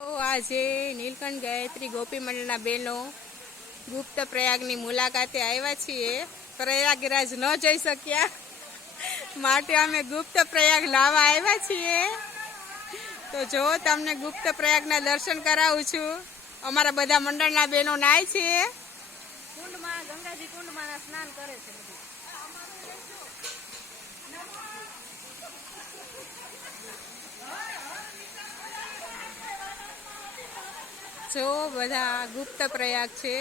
તો આજે નીલકંઠ ગાયત્રી ગોપી મંડળના બહેનો ગુપ્ત પ્રયાગની મુલાકાતે આવ્યા છીએ. પ્રયાગરાજ ન જઈ શક્યા માટે અમે ગુપ્ત પ્રયાગ લાવવા આવ્યા છીએ. તો જો તમને ગુપ્ત પ્રયાગના દર્શન કરાવું છું. અમારા બધા મંડળના બહેનો નાય છે. કુંડમાં ગંગાજી કુંડમાં સ્નાન કરે છે. જો બધા ગુપ્ત પ્રયાગ છે.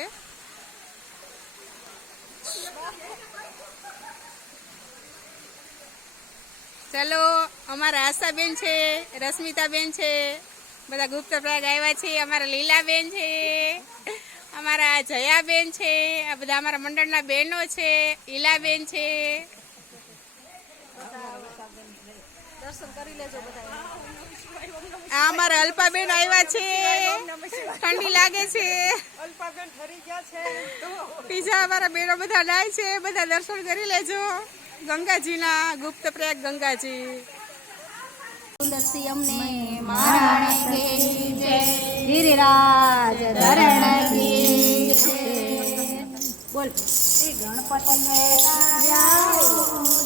ચલો, અમારા આશાબેન છે, રશ્મિતાબેન છે, બધા ગુપ્ત પ્રયાગ આવ્યા છે. અમારા લીલાબેન છે, અમારા જયાબેન છે, આ બધા અમારા મંડળના બહેનો છે. ઈલાબેન છે. દર્શન કરી લેજો બધા. આ અમારા અલ્પાબેન આવ્યા છે. ઠંડી લાગે છે. અલ્પાબેન ફરી ગયા છે. બીજા અમારા બહેનો બધા નાય છે. બધા દર્શન કરી લેજો ગંગાજીના. ગુપ્ત પ્રયાગ ગંગાજી. સુંદરસી અમને મહારાણી કી જય, ગિરિરાજ ધરણ કી જય. બોલ. શ્રી ગણપતિ વેલાયા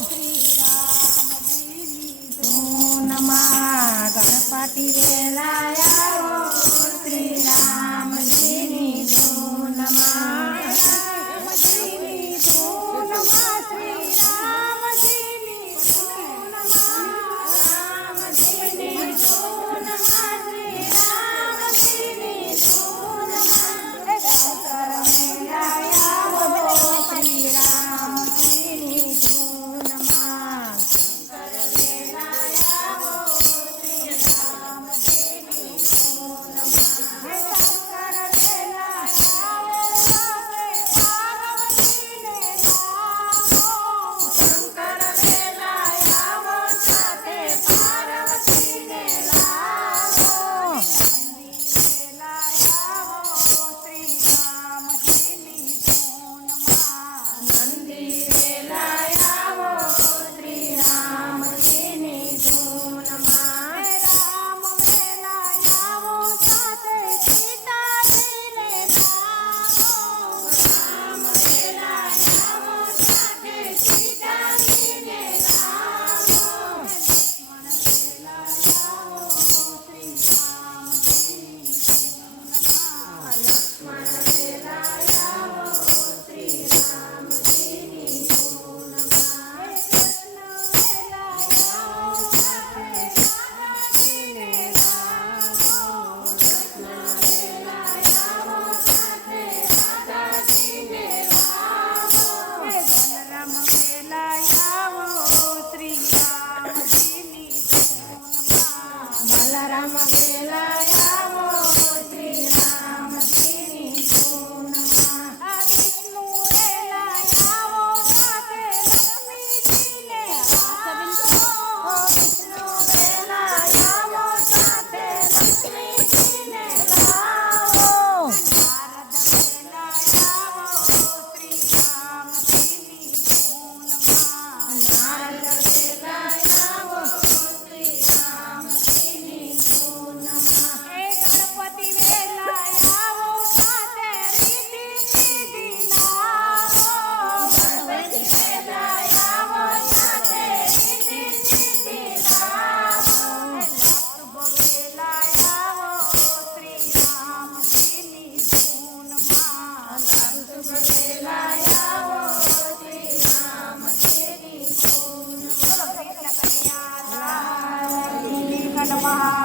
શ્રી રામજીની ધૂનમાં, ગણપતિ વેલાયા શ્રી રામજીની ધૂનમાં, રામજીની ધૂનમાં, શ્રી રામજીની ધૂનમાં, રામજીની ધૂનમાં, શ્રી રામજીની ધૂનમાં, શંકર વેલાયા શ્રી રામજીની ધૂનમાં, શંકર વેલાયા શ્રી રામજીની ધૂનમાં, શંકર વેલાયા પાર્વતીને લાવો, શંકર વેલાયા સાથે પાર્વતીને લાવો, નંદી વેલાયા શ્રી રામજીની ધૂનમાં, નંદી વેલાયા શ્રી રામજીની ધૂનમાં, રામ વેલાયા સાથે સીતાજીને લાવો, રામ વેલાયા સાથે સીતાજીને લાવો, લક્ષ્મણ વેલાયા શ્રી રામજીની ધૂનમાં, લક્ષ્મણ વેલાયા શ્રી રામજીની ધૂનમાં, કૃષ્ણ વેલાયા સાથે રાધાજીને લાવો, કૃષ્ણ વેલાયા સાથે રાધાજીને લાવો, બલરામ વેલાયા શ્રી રામજીની ધૂનમાં, બલરામ વેલાયા શ્રી રામજીની ધૂનમાં, વિષ્ણુ વેલાયા સાથે લક્ષ્મીજીને લાવો, વિષ્ણુ વેલાયા સાથે લક્ષ્મીજીને લાવો, નારદ વેલાયા શ્રી રામજીની ધૂનમાં, નારદ વેલાયા શ્રી રામજીની ધૂનમાં, ગણપતિ વેલાયા સાથે રીતિ સીધી લાવો, ગણપતિ વેલાયા સાથે રીતિ સીધી લાવો, લાભ વેલાયા શ્રી રામજીની ધૂનમાં, લાભ વેલાયા શ્રી રામજીની ધૂનમાં, બોલો કૃષ્ણ કન્યા લાલ કી, નીલકંઠ મહારાજ